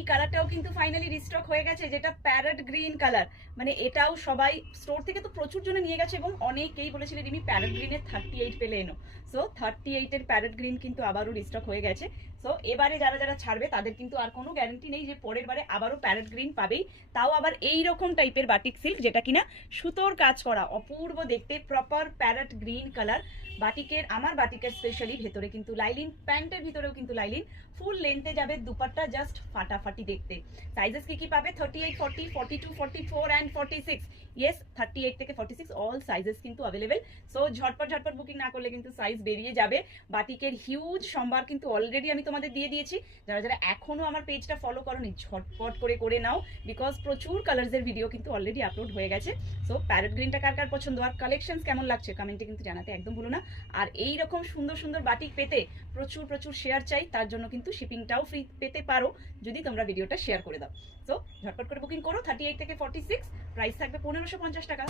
এই কালারটাও কিন্তু ফাইনালি রিস্টক হয়ে গেছে, যেটা প্যারট গ্রিন কালার। মানে এটাও সবাই স্টোর থেকে তো প্রচুর জনে নিয়ে গেছে এবং অনেকেই বলেছিলেন রিমি প্যারট গ্রিনের 38 পেলে এনো। সো 38-এর প্যারট গ্রিন কিন্তু আবারও রিস্টক হয়ে গেছে। সো এবারে যারা যারা ছাড়বে তাদের কিন্তু আর কোনো গ্যারান্টি নেই যে পরের বারে আবারও প্যারট গ্রিন পাবেই, তাও আবার এই রকম টাইপের বাটিক সিল্ক, যেটা কিনা সুতোর কাজ করা, অপূর্ব দেখতে, প্রপার প্যারট গ্রিন কালার। বাটিকের, আমার বাটিকের স্পেশালি ভেতরে কিন্তু লাইলিন, প্যান্টের ভিতরেও কিন্তু লাইলিন, ফুল লেন্থে যাবে, দুপাট্টা জাস্ট ফাটাফাটি দেখতে। সাইজেস কি কি পাবে? 38, 40, 42, 44 অ্যান্ড 46। ইয়েস, 38 থেকে 46 অল সাইজেস কিন্তু অ্যাভেলেবেল। সো ঝটপট ঝটপট বুকিং না করলে কিন্তু সাইজ বেরিয়ে যাবে। বাটিকের হিউজ সম্ভার কিন্তু অলরেডি আমি তোমাদের দিয়ে দিয়েছি। যারা যারা এখনো আমার পেজটা ফলো করোনি ঝটপট করে নাও, বিকজ প্রচুর কালার্সের ভিডিও কিন্তু অলরেডি আপলোড হয়ে গেছে। সো প্যারট গ্রিনটা কার কার পছন্দ আর কালেকশনস কেমন লাগছে কমেন্টে কিন্তু জানাতে একদম ভুলো না। আর এই রকম সুন্দর সুন্দর বাটিক পেতে প্রচুর প্রচুর শেয়ার চাই, তার জন্য কিন্তু শিপিংটাও ফ্রি পেতে পারো যদি তোমরা ভিডিওটা শেয়ার করে দাও। সো ঝটপট করে বুকিং করো। 38 থেকে 46, প্রাইস থাকবে 1550 টাকা।